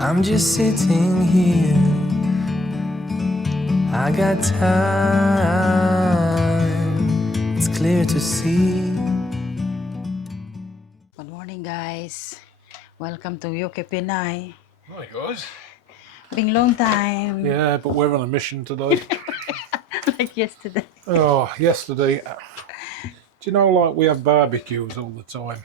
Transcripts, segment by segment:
I'm just sitting here. I got time. It's clear to see. Good morning, guys. Welcome to UK-PINAY. Hi guys. Been long time. Yeah, but we're on a mission today. Like yesterday. Oh, yesterday. Do you know, like, we have barbecues all the time?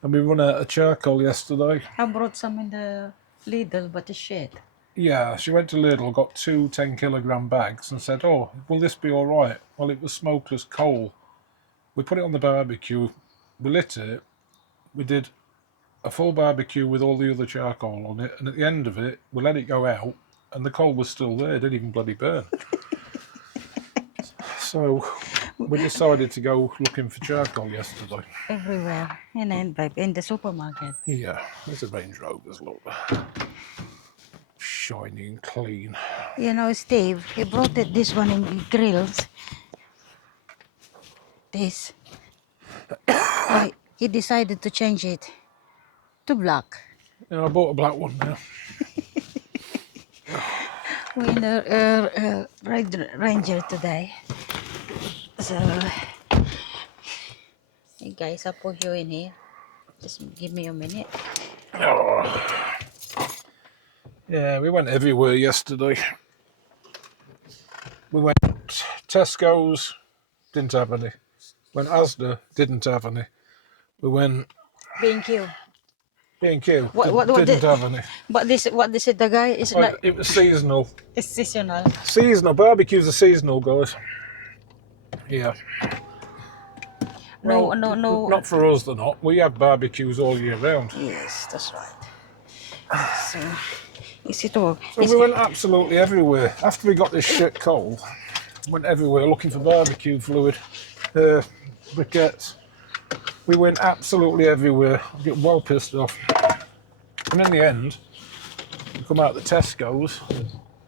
And we run out of charcoal yesterday. I brought some in the Lidl, but it's shit. Yeah, she went to Lidl, got two 10-kilogram bags and said, oh, will this be all right? Well, it was smokeless coal. We put it on the barbecue, we lit it, we did a full barbecue with all the other charcoal on it, and at the end of it, we let it go out, and the coal was still there, it didn't even bloody burn. So we decided to go looking for charcoal yesterday. Everywhere. In the supermarket. Yeah, there's a Range Rovers, look. Shiny and clean. You know, Steve, he brought this one in grills. This. Why, he decided to change it to black. Yeah, I bought a black one now. We're in a Ranger today. So, hey guys, I'll put you in here. Just give me a minute. Oh. Yeah, we went everywhere yesterday. We went Tesco's, didn't have any. Went Asda, didn't have any. We went Bbq. Bbq, What didn't have any. But what this is the guy is Like, like it was seasonal. it's seasonal. Seasonal, barbecues are seasonal, guys. Yeah. No. Not for us, they're not. We have barbecues all year round. Yes, that's right. So, is it all? So we went absolutely everywhere. After we got this shit coal, went everywhere looking for barbecue fluid, briquettes. We went absolutely everywhere. I get well pissed off. And in the end, we come out the Tesco's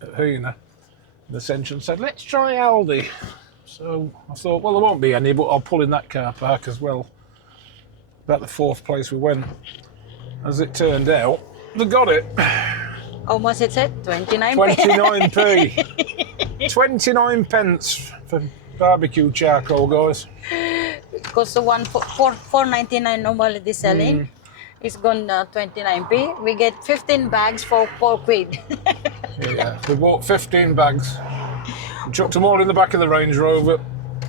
at Hina, and the Ascension said, let's try Aldi. So I thought, well, there won't be any, but I'll pull in that car park as well. About the fourth place we went. As it turned out, they got it. How much it said? 29p. 29p. 29 pence for barbecue charcoal, guys. Because the one for $4.99 normally they selling. It's gone 29p. We get 15 bags for £4. Yeah, we bought 15 bags. Chucked them all in the back of the Range Rover,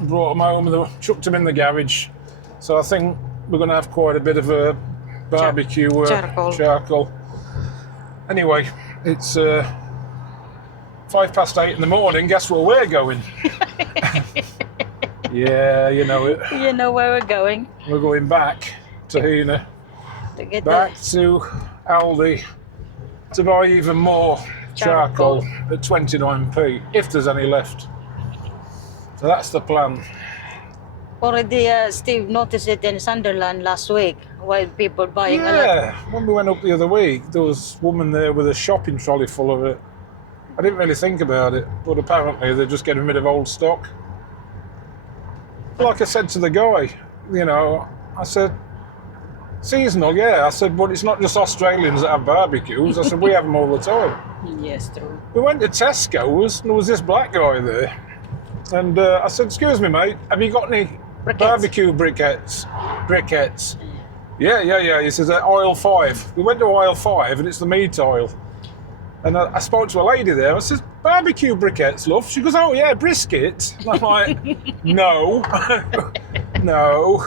brought them home, and chucked them in the garage. So I think we're going to have quite a bit of a barbecue charcoal. Anyway, it's 8:05 in the morning. Guess where we're going? Yeah, you know it. You know where we're going? We're going back to Hina, To get back to Aldi to buy even more charcoal at 29p, if there's any left. So that's the plan. Already, Steve noticed it in Sunderland last week while people buying a lot. Yeah, when we went up the other week, there was a woman there with a shopping trolley full of it. I didn't really think about it, but apparently they're just getting rid of old stock. Like I said to the guy, you know, I said, seasonal, yeah. I said, but it's not just Australians that have barbecues. I said, we have them all the time. Yes, true. We went to Tesco's and there was this black guy there. And I said, excuse me, mate, have you got any barbecue briquettes? Yeah. He says, aisle 5. We went to aisle 5 and it's the meat aisle. And I spoke to a lady there. I said, barbecue briquettes, love. She goes, oh, yeah, brisket. And I'm like, no. No.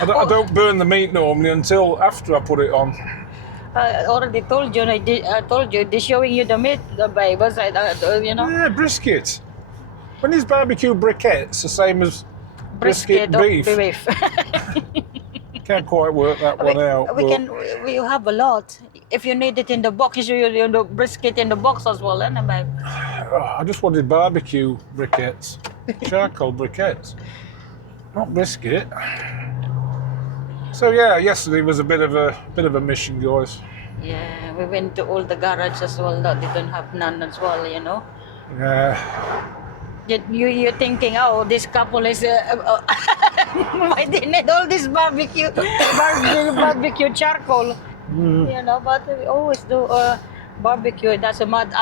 I don't burn the meat normally until after I put it on. I already told you, and I told you, they're showing you the meat, the babes, you know. Yeah, brisket. When is barbecue briquettes the same as brisket beef? Can't quite work that one out. We have a lot. If you need it in the box, you know, brisket in the box as well, and I just wanted barbecue briquettes, charcoal briquettes, not brisket. So yeah, yesterday was a bit of a mission, guys. Yeah, we went to all the garage as well. That they don't have none as well, you know. Yeah. You're thinking, oh, this couple is why they need all this barbecue charcoal? You know, but we always do barbecue. It doesn't matter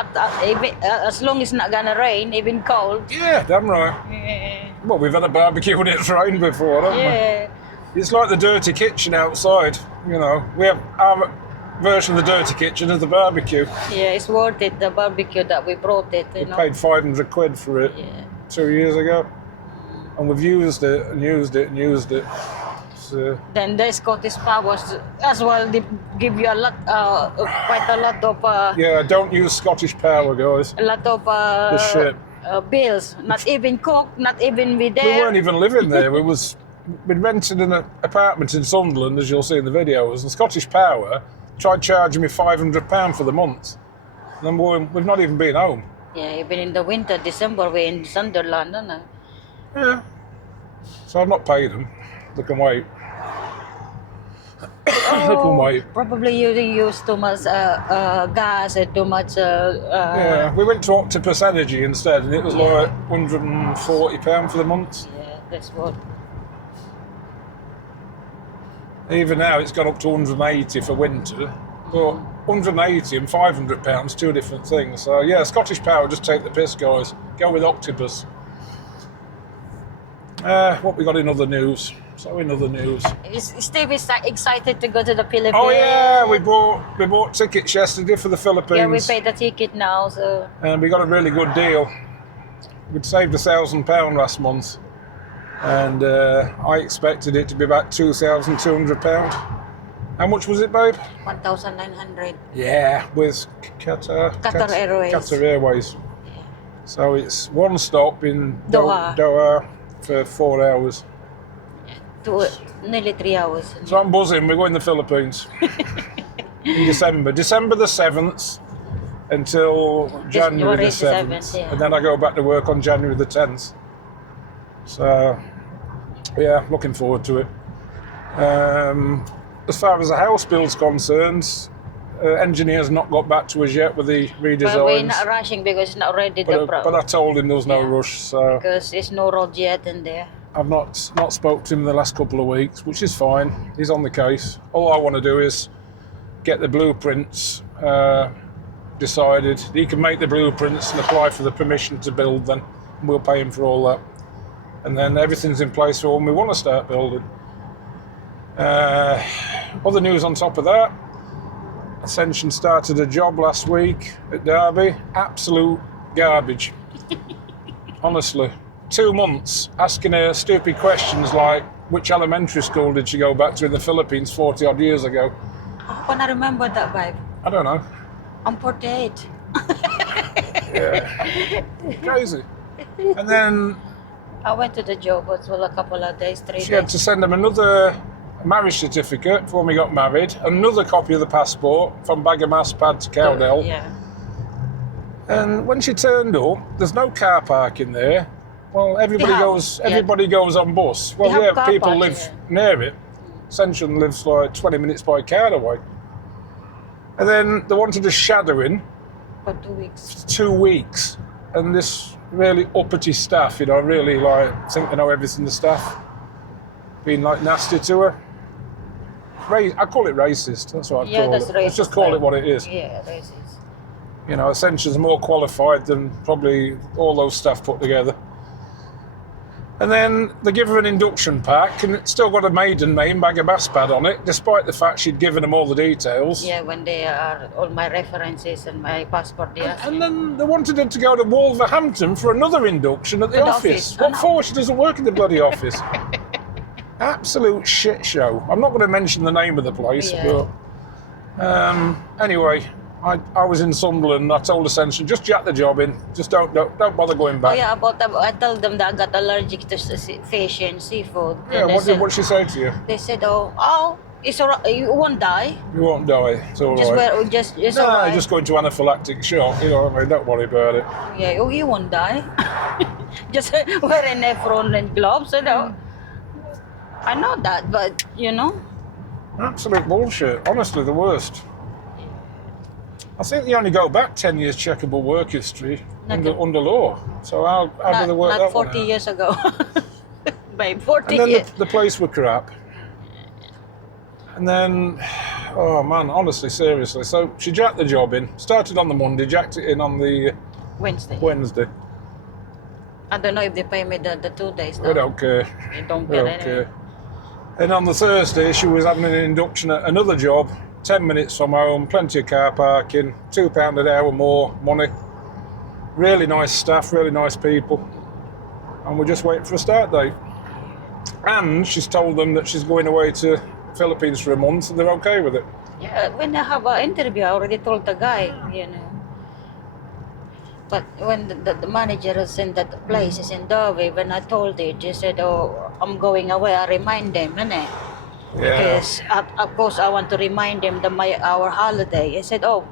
even, as long as it's not gonna rain, even cold. Yeah, damn right. Yeah. Well, we've had a barbecue when it's rained before, haven't Yeah. we? It's like the dirty kitchen outside, you know. We have our version of the dirty kitchen as the barbecue. Yeah, it's worth it, the barbecue that we brought it, you We know. paid 500 quid for it Yeah. 2 years ago. And we've used it and used it and used it. So, Then the Scottish Powers as well, they give you a lot, quite a lot of, yeah, don't use Scottish Power, guys. a lot of The shit. bills. Not even cook, not even be We there. weren't even living there. We'd rented an apartment in Sunderland, as you'll see in the videos, and Scottish Power tried charging me £500 for the month. And then we've not even been home. Yeah, even in the winter, December, we're in Sunderland, don't I? Yeah. So I've not paid them. They can wait. They can wait. Probably you use too much gas and too much. Yeah, we went to Octopus Energy instead, and it was like £140 for the month. Yeah, that's what. Even now, it's gone up to 180 for winter. But 180 and £500, two different things. So yeah, Scottish Power, just take the piss, guys. Go with Octopus. What we got in other news? So in other news. Steve is excited to go to the Philippines. Oh yeah, we bought tickets yesterday for the Philippines. Yeah, we paid the ticket now, so. And we got a really good deal. We'd saved £1,000 last month, and I expected it to be about £2,200. How much was it, babe? 1,900. Yeah, with Qatar Airways. Qatar Airways. So it's one stop in Doha. Doha for 4 hours. Nearly 3 hours. So I'm buzzing. We're going to the Philippines in December. December the 7th until January the 7th. Yeah. And then I go back to work on January the 10th. So, yeah, looking forward to it. As far as the house build's concerned, engineers not got back to us yet with the redesigns. But we're not rushing because it's not ready. But I told him there was no Yeah. rush. So Because there's no road yet in there. I've not spoke to him in the last couple of weeks, which is fine. He's on the case. All I want to do is get the blueprints decided. He can make the blueprints and apply for the permission to build then. And we'll pay him for all that. And then everything's in place for when we want to start building. Other news on top of that. Ascension started a job last week at Derby. Absolute garbage. Honestly. 2 months asking her stupid questions like which elementary school did she go back to in the Philippines 40 odd years ago? I want to remember that, babe. I don't know. I'm 48. Yeah. Crazy. And then I went to the job as well a couple of days, 3 she had days. to send them another marriage certificate for when we got married, another copy of the passport from Bagamaspad to Cowdell. Yeah. And when she turned up, there's no car park in there. Well, everybody goes on bus. Well, They have yeah, car people parks, live yeah. near it. Ascension lives like 20 minutes by car away. And then they wanted us shadowing For 2 weeks. for 2 weeks. And this really uppity staff, you know, really like think they know everything, the staff, being like nasty to her. I call it racist, that's what I'd Yeah, call that's it. racist. Let's just call it what it is. Yeah, racist. You know, Ascension's more qualified than probably all those staff put together. And then they give her an induction pack, and it's still got a maiden name, Bagamaspad, on it, despite the fact she'd given them all the details. Yeah, when they are all my references and my passport, yeah. And then they wanted her to go to Wolverhampton for another induction at the office. What for? She doesn't work in the bloody office. Absolute shit show. I'm not going to mention the name of the place, Yeah. but anyway, I was in Sunderland and I told Ascension, just jack the job in. Just don't bother going Oh back. yeah, I told them that I got allergic to fish and seafood. Yeah, And they what said, did she say to you? They said, oh, it's alright. You won't die. You won't die. It's all Just right. it's No, alright. just going to anaphylactic shock. You know what I mean? Don't worry about it. Yeah, oh, you won't die. Just wear an apron and gloves, you know. I know that, but you know. Absolute bullshit. Honestly, the worst. I think they only go back 10 years checkable work history under law. So how do they work Not that 40 one out? years ago. Babe, 40 And then years. the place were crap. And then Oh man, honestly, seriously. So she jacked the job in. Started on the Monday, jacked it in on the Wednesday. I don't know if they pay me the 2 days now. We don't care. You don't We get don't any. care. And on the Thursday, she was having an induction at another job, 10 minutes from home, plenty of car parking, £2 an hour more money. Really nice staff, really nice people. And we're just waiting for a start date. And she's told them that she's going away to the Philippines for a month and they're okay with it. Yeah, when I have an interview, I already told the guy, you know. But when the manager is in that place, is in Derby, when I told it, they said, oh, I'm going away, I remind them, innit? Yeah. Because, of course, I want to remind them that our holiday. He said, are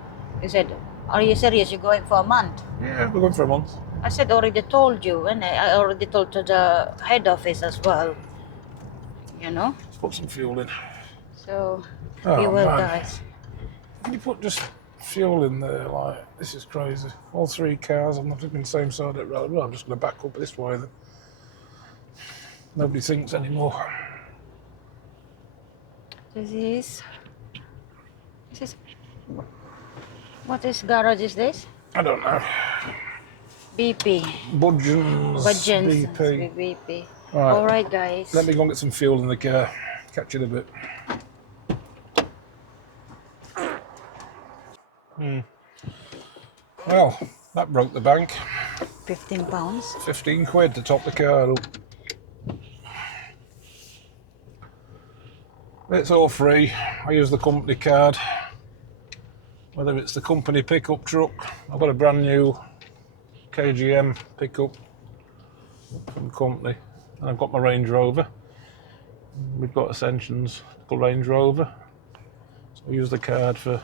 you serious? You're going for a month? Yeah, we're going for a month. I said, already told you, and I already told to the head office as well, you know. Let's put some fuel in. So, Oh, we will, man. guys. Can you put just fuel in there? Like, this is crazy. All 3 cars, I'm not even the same side of the road. Well, I'm just going to back up this way then. Nobody thinks anymore. This is, what is garage is this? I don't know. BP. Budgeons, BP. BP. Right. All right, guys. Let me go and get some fuel in the car. Catch you in a bit. Well, that broke the bank. £15. 15 quid to top the car up. It's all free. I use the company card. Whether it's the company pickup truck, I've got a brand new KGM pickup from the company. And I've got my Range Rover. We've got Ascension's Range Rover. So I use the card for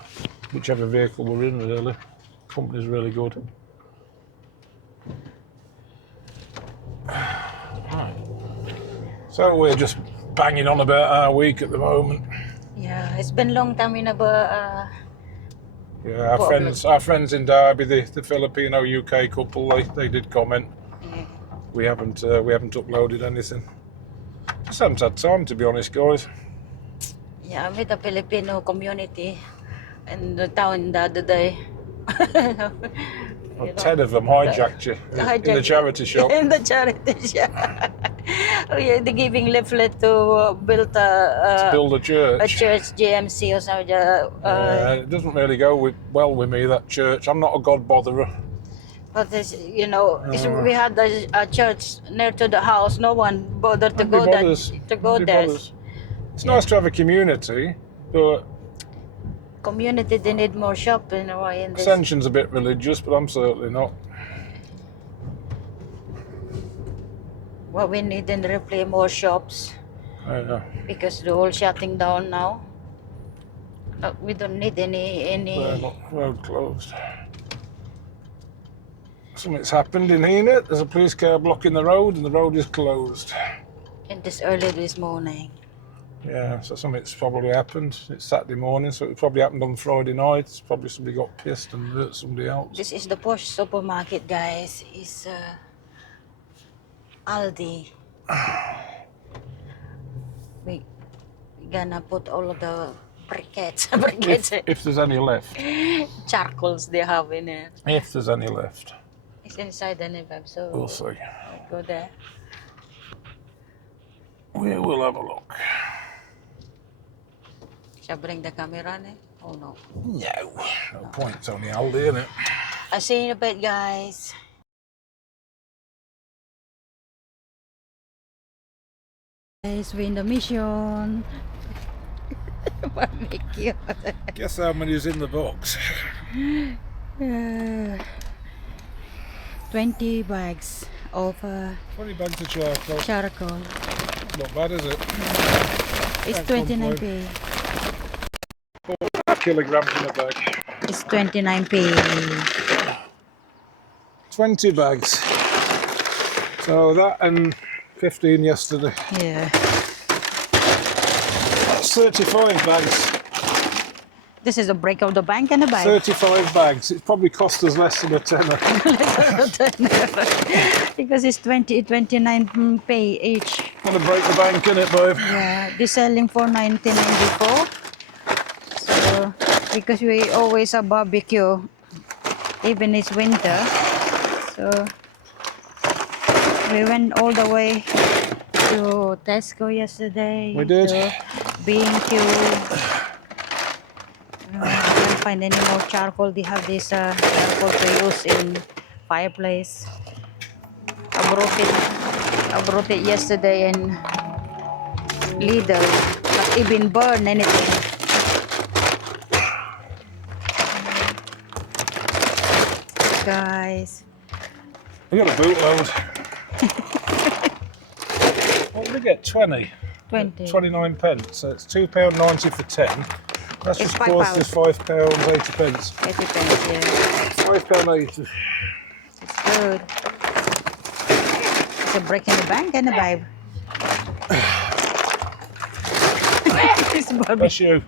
whichever vehicle we're in, really. The company's really good. Right. So we're just banging on about our week at the moment. Yeah, it's been a long time we never. Yeah, our friends in Derby, the Filipino UK couple, they did comment. Yeah. We haven't uploaded anything. Just haven't had time, to be honest, guys. Yeah, with the Filipino community in the town the other day. Well, 10 of them hijacked you in the charity shop. In the charity shop. Oh, yeah, they're giving leaflet to build a church. A church, GMC or something. It doesn't really go well with me, that church. I'm not a God botherer. But we had a church near to the house. No one bothered to go there. It's nice to have a community, but community, they need more shopping. Ascension's a bit religious, but I'm certainly not. Well, we need in Ripley more shops. Yeah. Because they're all shutting down now. We don't need any. Road closed. Something's happened in here. There's a police car blocking the road, and the road is closed. And this early this morning. Yeah, so something's probably happened. It's Saturday morning, so it probably happened on Friday night. Probably somebody got pissed and hurt somebody else. This is the posh supermarket, guys. It's Aldi. We're gonna put all of the briquettes. If there's any left. Charcoals they have in it. If there's any left. It's inside the nibab, so we'll see. Go there. We will have a look. Shall I bring the camera? Oh no. No point. It's only Aldi, isn't it? I'll see you in a bit, guys. Guys, we're in the mission. Barbecue. Guess how many is in the box? 20 bags of 20 bags of charcoal. charcoal. Not bad, is it? It's 29p. 4 kilograms in a bag. It's 29p. 20 bags. So that and 15 yesterday. Yeah. That's 35 bags. This is a break of the bank and a bag. 35 bags. It probably cost us less than a tenner. Because it's 29p each. Want to break the bank, innit, babe? Yeah, they're selling for $99 before. So because we always have barbecue, even it's winter. So we went all the way to Tesco yesterday. We did. To Bbq. I can't find any more charcoal. They have this charcoal to use in fireplace. I brought it yesterday in Lidl. Not even burn anything. Guys. We got a bootload. What did we get? 20? 29 pence. So it's £2.90 for 10. That's It's just cost us £5.80 pence. 80 pence, yeah. £5.80. It's good. It's a break in the bank, and babe. It's barbecue. Bless you.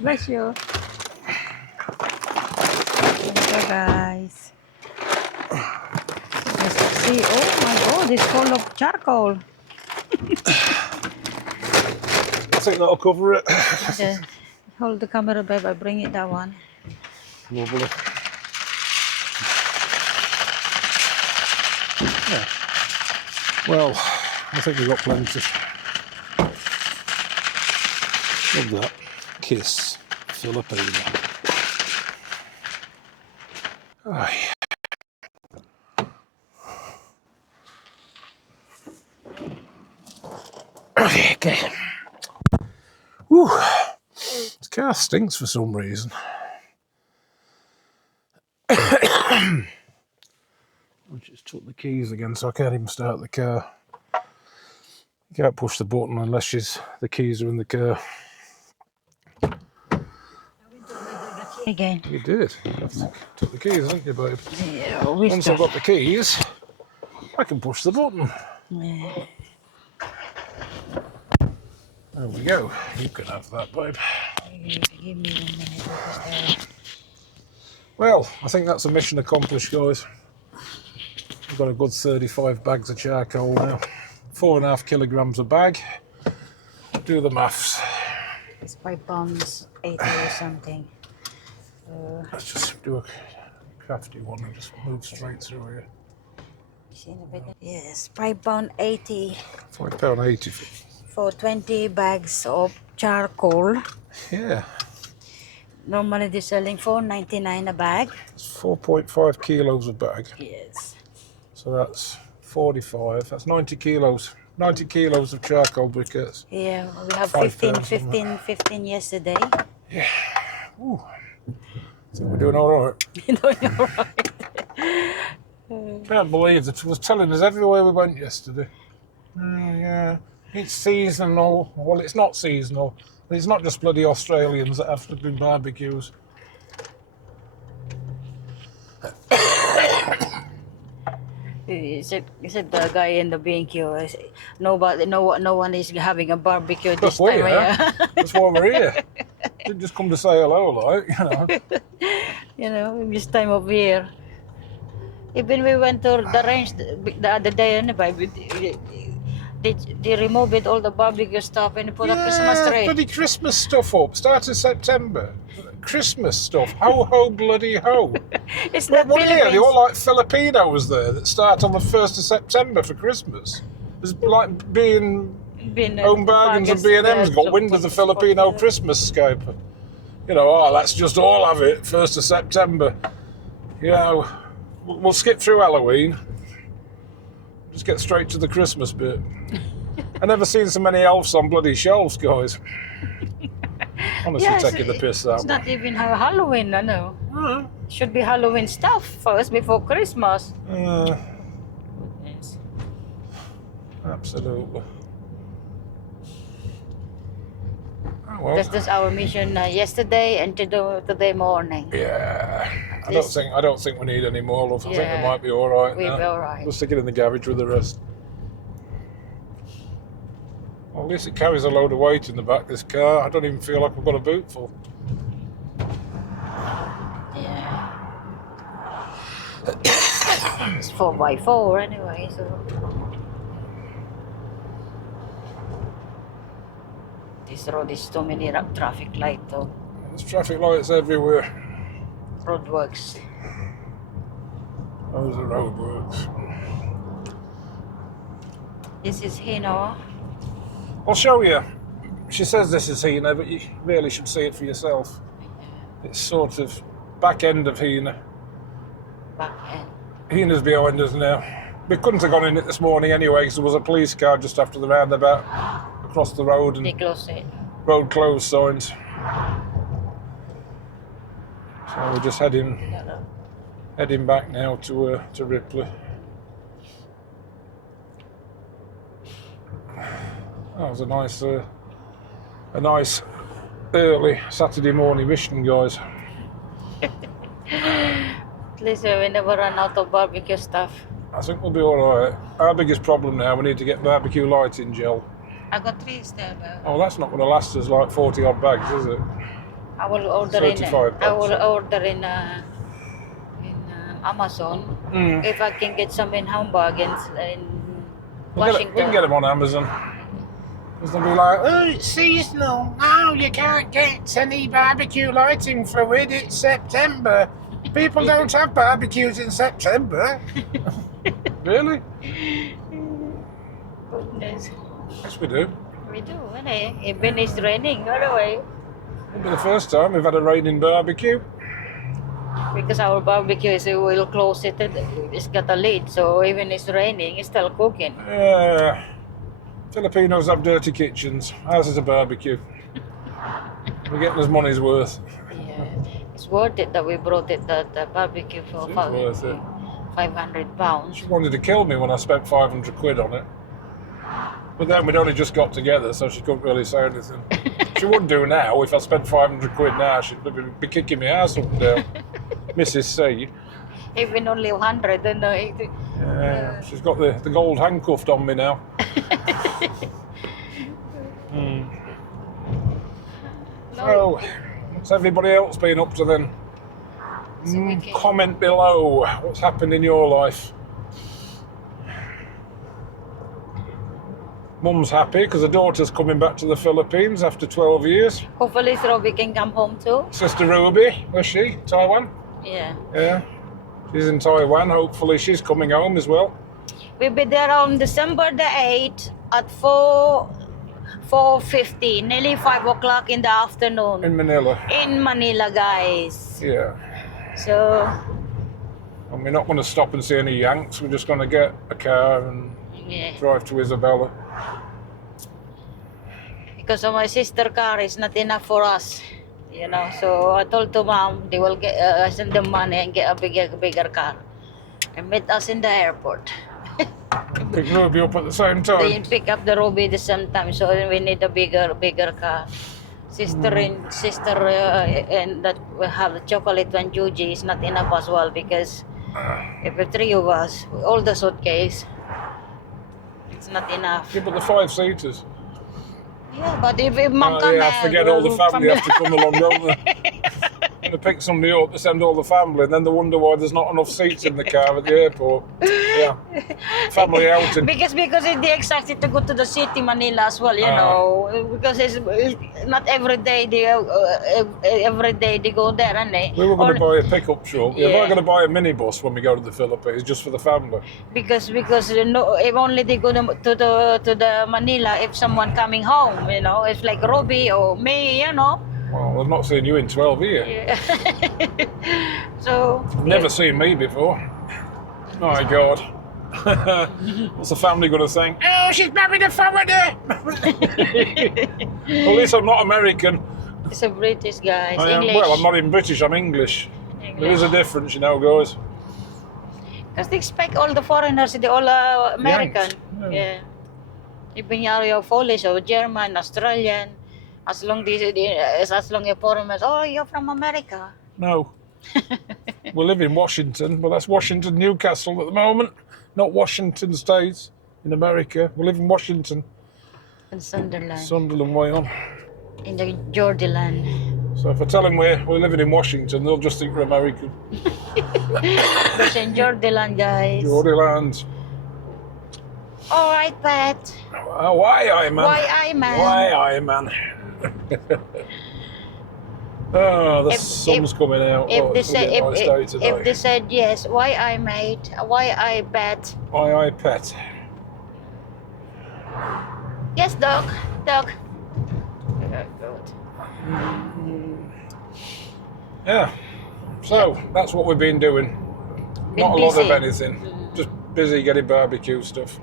Bless you. Okay, guys. Let's see. Oh my God, it's full of charcoal. I think that'll cover it. Okay. Hold the camera, babe. I bring it that one. Lovely. Yeah. Well, I think we've got plenty. Love that. Kiss Filipina. Aye. Okay. Whew. This car stinks for some reason. I just took the keys again, so I can't even start the car. You can't push the button unless the keys are in the car. Again. You did. You took the keys, didn't you, babe? Yeah, Once I've got the keys, I can push the button. Yeah. There we go. You can have that, babe. Give me 1 minute. Well, I think that's a mission accomplished, guys. We've got a good 35 bags of charcoal now. 4.5 kilograms a bag. Do the maths. It's £5.80 or something. Let's just do a crafty one and just move straight through here. Yes, £5.80 £5.80. for 20 bags of charcoal. Yeah. Normally they're selling $4.99 a bag. It's 4.5 kilos a bag. Yes. So that's 45. That's 90 kilos. 90 kilos of charcoal briquettes. Yeah, we have 15 yesterday. Yeah. Ooh. So we're doing all right. Doing all right. Can't believe it was telling us everywhere we went yesterday. Yeah, it's seasonal. Well, it's not seasonal. It's not just bloody Australians that have to do barbecues. He said the guy in the BQ, no one is having a barbecue this time. Yeah. That's why we're here. Didn't just come to say hello, like, you know. You know, this time of year. Even we went to the range the other day, anyway. They removed all the barbecue stuff and put a Christmas tree. Bloody Christmas stuff up. Started September. Christmas stuff. Ho ho bloody ho. It's not What year? Philippines. They all like Filipinos there that start on the 1st of September for Christmas. It's like being Home Bargains and B&M's got wind of the Filipino Christmas scope. You know, oh, let's just all have it 1st of September. You know, we'll skip through Halloween. Just get straight to the Christmas bit. I've never seen so many elves on bloody shelves, guys. Honestly, taking the piss out. It's not even Halloween, I know. Should be Halloween stuff first before Christmas. Yes. Absolutely. Oh, well. That's our mission yesterday and today morning. Yeah. I don't think we need any more, love. I think we might be all right. We'll be all right. We'll stick it in the garage with the rest. Well, at least it carries a load of weight in the back of this car. I don't even feel like we've got a boot full. Yeah. It's 4x4 anyway, so. This road is too many traffic light though. There's traffic lights everywhere. Roadworks. Those are roadworks. This is Hino. I'll show you. She says this is Hina, but you really should see it for yourself. It's sort of back end of Hina. Back end. Hina's behind us now. We couldn't have gone in it this morning anyway, because there was a police car just after the roundabout across the road They and close it. road closed signs. So we're just heading back now to Ripley. That was a nice early Saturday morning mission, guys. At least we never run out of barbecue stuff. I think we'll be all right. Our biggest problem now, we need to get barbecue lighting gel. I got 3 there. Oh, that's not going to last us like 40 odd bags, is it? I will order in. 35 I will bucks. order in Amazon. If I can get some in Hamburg and in We Washington. can get them on Amazon. Because they'll be like, oh, it's seasonal. Oh, you can't get any barbecue lighting fluid. It's September. People don't have barbecues in September. Really? Goodness. Yes, we do. We do, innit? Even it's raining, anyway. It'll be the first time we've had a raining barbecue. Because our barbecue is we'll close it. It's got a lid, so even it's raining, it's still cooking. Filipinos have dirty kitchens. Ours is a barbecue. We're getting us money's worth. Yeah, it's worth it that we brought it the barbecue for It's worth it. £500. She wanted to kill me when I spent 500 quid on it. But then we'd only just got together, so she couldn't really say anything. She wouldn't do now. If I spent 500 quid now, she'd be kicking my ass up and down. Mrs. C. Even only 100, then Yeah, she's got the gold handcuffed on me now. So, what's everybody else been up to then? Comment below what's happened in your life. Mum's happy because her daughter's coming back to the Philippines after 12 years. Hopefully Robbie can come home too. Sister Ruby, where's she? Taiwan? Yeah. Yeah. She's in Taiwan. Hopefully she's coming home as well. We'll be there on December the 8th at 4:50, nearly 5 o'clock in the afternoon. In Manila. In Manila, guys. Yeah. So, And we're not going to stop and see any Yanks. We're just going to get a car and yeah. drive to Isabella. Because of my sister car is not enough for us, you know. So I told to mom they will get send them money and get a bigger car and meet us in the airport. Pick Ruby up at the same time. They pick up the Ruby the same time, so we need a bigger car. Sister and that we have the chocolate and Juji is not enough as well because if the 3 of us, all the suitcase, it's not enough. Yeah, but the 5-seaters. Yeah, but if mom come Yeah, I forget all the family have to come along, don't they? To pick somebody up to send all the family, and then they wonder why there's not enough seats in the car at the airport. Yeah, family outing. Because they excited to go to the city Manila as well, you know. Because it's not every day they go there, and they. We were going to buy a pickup truck. Yeah. Yeah. We're going to buy a minibus when we go to the Philippines, just for the family. Because no, if only they go to the Manila if someone coming home, you know. It's like Robbie or me, you know. Well, I've not seen you in 12 years. Yeah. So. Never seen me before. My God. What's the family going to think? Oh, she's married a foreigner! At least I'm not American. It's a British guy. It's I am, English. well, I'm not even British, I'm English. There is a difference, you know, guys. Because they expect all the foreigners, they're all American. Yanks, Yeah. Even you're Polish or German, Australian, as long as foreigners, oh, you're from America. No. We live in Washington, but that's Washington, Newcastle at the moment, not Washington State in America. We live in Washington. In Sunderland. Sunderland way on. In the Geordie land. So if I tell them we're living in Washington, they'll just think we're American. There's in Geordie land, guys. Geordie land. All right, Pat. Oh, why I man? Why I man? Why I man? Oh, the If- sun's coming out. If Oh, they it's going to say be a nice day today. if they said yes, why I mate? Why I bet? Why I pet? Yes, dog. Dog. Yeah, good. Yeah. So that's what we've been doing. Been Not a lot of busy. anything. Just busy getting barbecue stuff.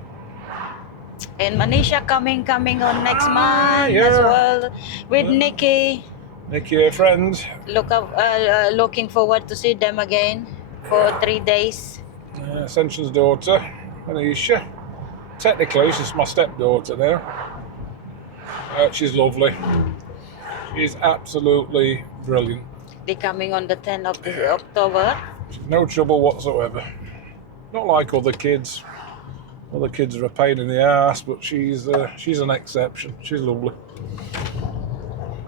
And Manisha coming on next month yeah. as well with Nikki. Nikki, her friend. Looking forward to see them again for 3 days. Ascension's daughter, Anisha. Technically, she's my stepdaughter now. She's lovely. She's absolutely brilliant. They're coming on the 10th of October. No trouble whatsoever. Not like other kids. Other kids are a pain in the ass, but she's an exception. She's lovely.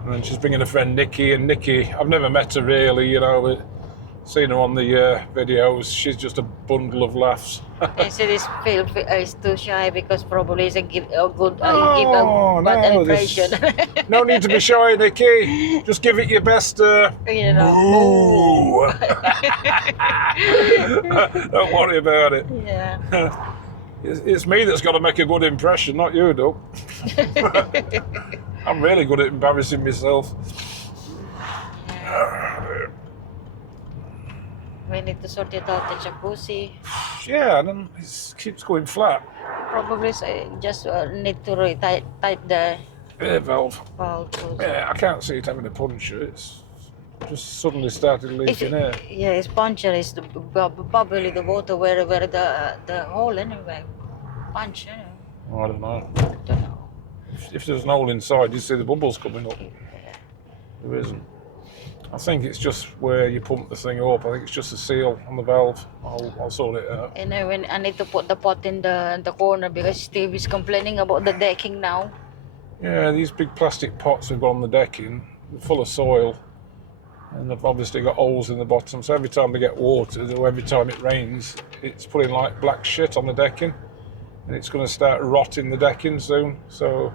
And then she's bringing a friend Nikki, and Nikki, I've never met her really, you know, but seen her on the videos. She's just a bundle of laughs. And so this Phil is too shy because probably it's give a Oh, bad no, impression. No need to be shy, Nikki. Just give it your best. You know. Ooh. Don't worry about it. Yeah. It's me that's got to make a good impression, not you, Doug. I'm really good at embarrassing myself. We need to sort it out the jacuzzi. Yeah, and then it keeps going flat. Probably just need to tight the Air valve. valve. Yeah, I can't see it having a puncture. It's just suddenly started leaking air. Yeah, it's puncture. It's probably the water where the hole anyway. Punch, you know. I don't know. Don't know. If there's an hole inside, you see the bubbles coming up. There isn't. I think it's just where you pump the thing up. I think it's just a seal on the valve. I'll sort it out. And then when I need to put the pot in the corner because Steve is complaining about the decking now. Yeah, these big plastic pots we've got on the decking, they're full of soil. And they've obviously got holes in the bottom. So every time they get watered or every time it rains, it's putting like black shit on the decking. And it's going to start rotting the decking soon. So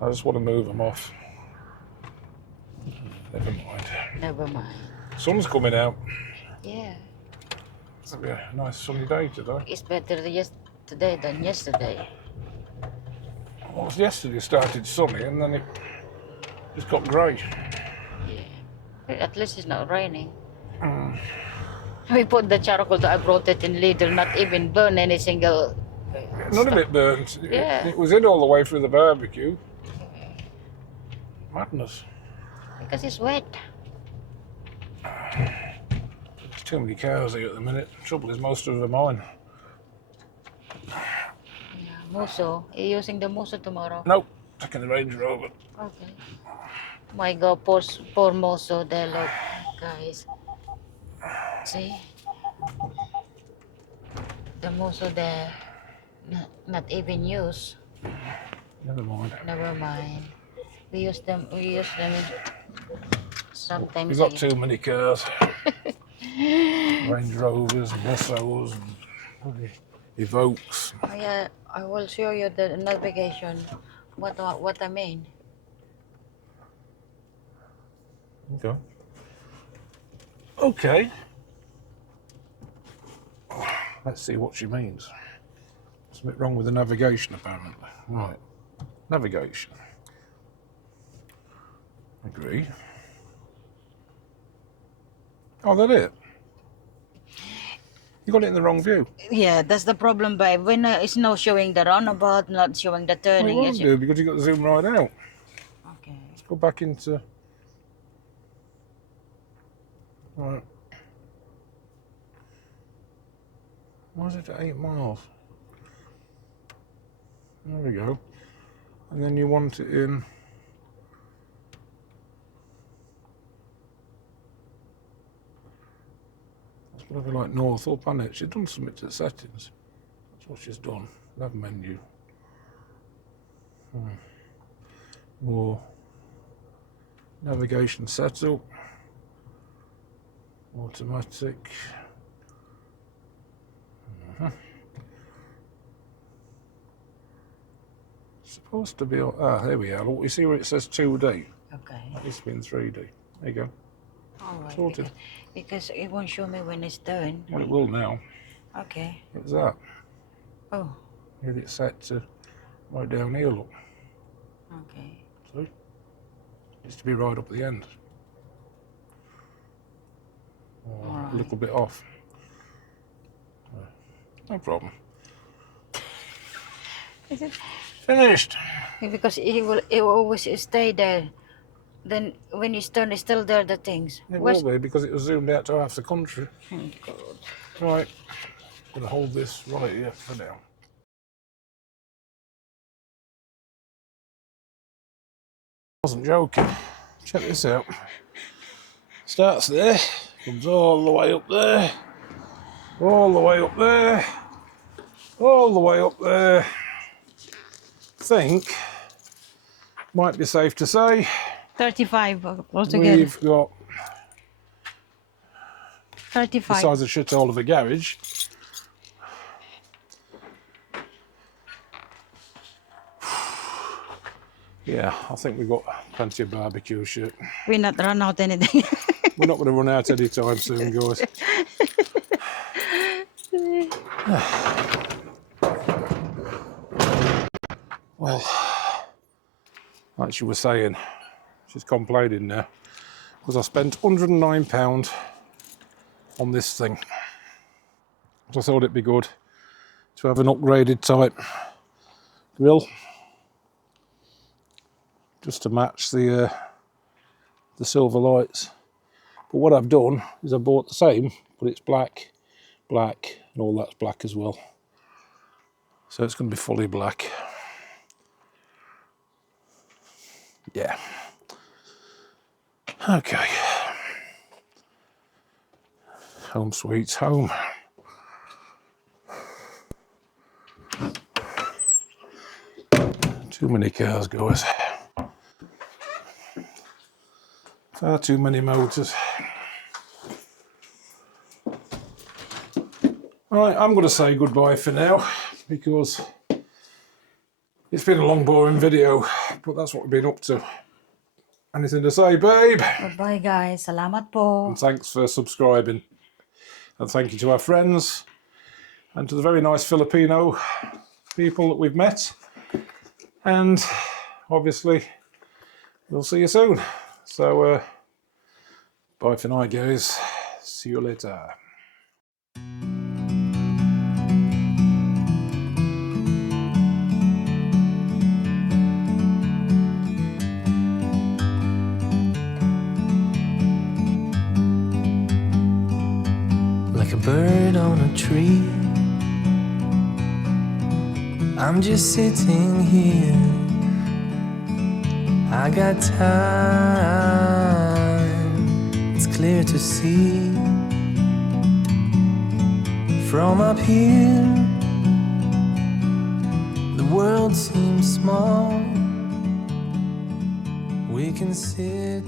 I just want to move them off. Never mind. Never mind. Sun's coming out. Yeah. It's going to be a nice sunny day today. It's better today than yesterday. Well, yesterday started sunny and then it just got grey. Yeah. At least it's not raining. We put the charcoal I brought it in Lidl, not even burn any single. None of it burnt. Yeah. It was in all the way through the barbecue. Madness. Because it's wet. There's too many cars here at the minute. The trouble is most of them are mine. Yeah, Muso. Are you using the Muso tomorrow? Nope, taking the Range Rover. Okay. My God, poor Muso there, look, guys. See? The Muso there, not even used. Never mind. Never mind. We use them sometimes. We've got too many cars. Range Rovers, Mussos, and Evokes. Oh, yeah, I will show you the navigation. What I mean. Okay. Okay. Let's see what she means. Something wrong with the navigation, apparently. Right. Navigation. Agree. Oh, that it? You got it in the wrong view. Yeah, that's the problem, babe. When it's not showing the roundabout, not showing the Well, turning. it won't do because you got the zoom right out. Okay. Let's go back into. Right. Why is it at 8 miles? There we go. And then you want it in. It's got to be like north up, hasn't it? She's done something to the settings. That's what she's done. Nav menu. More navigation setup. Automatic. Supposed to be. Ah, there we are. Look, you see where it says 2D? Okay. That used to be in 3D. There you go. All right. Sorted. Because it won't show me when it's done. Well, it will now. Okay. What's that? Oh. Get it set to right down here, look. Okay. See? It's to be right up the end. A little bit off. No problem. Is it? Finished. Because it will always stay there. Then when it's done, it's still there, the things. It will be because it was zoomed out to half the country. Oh, God. Right. I'm going to hold this right here for now. I wasn't joking. Check this out. Starts there, comes all the way up there, all the way up there, all the way up there. I think, might be safe to say, 35 altogether. we've got 35. the size of shithole of a garage. Yeah, I think we've got plenty of barbecue shit. We're not run out anything. We're not going to run out anytime soon, guys. Well, like she was saying, she's complaining now because I spent £109 on this thing. I thought it'd be good to have an upgraded type grill just to match the silver lights. But what I've done is I bought the same, but it's black, and all that's black as well. So it's going to be fully black. Yeah. Okay. Home sweet home. Too many cars, guys. Far too many motors. Right, I'm going to say goodbye for now because it's been a long, boring video, but that's what we've been up to. Anything to say, babe? Goodbye, guys. Salamat po. And thanks for subscribing. And thank you to our friends and to the very nice Filipino people that we've met. And obviously, we'll see you soon. So, bye for now, guys. See you later. Like a bird on a tree, I'm just sitting here. I got time, it's clear to see. From up here, the world seems small. We can sit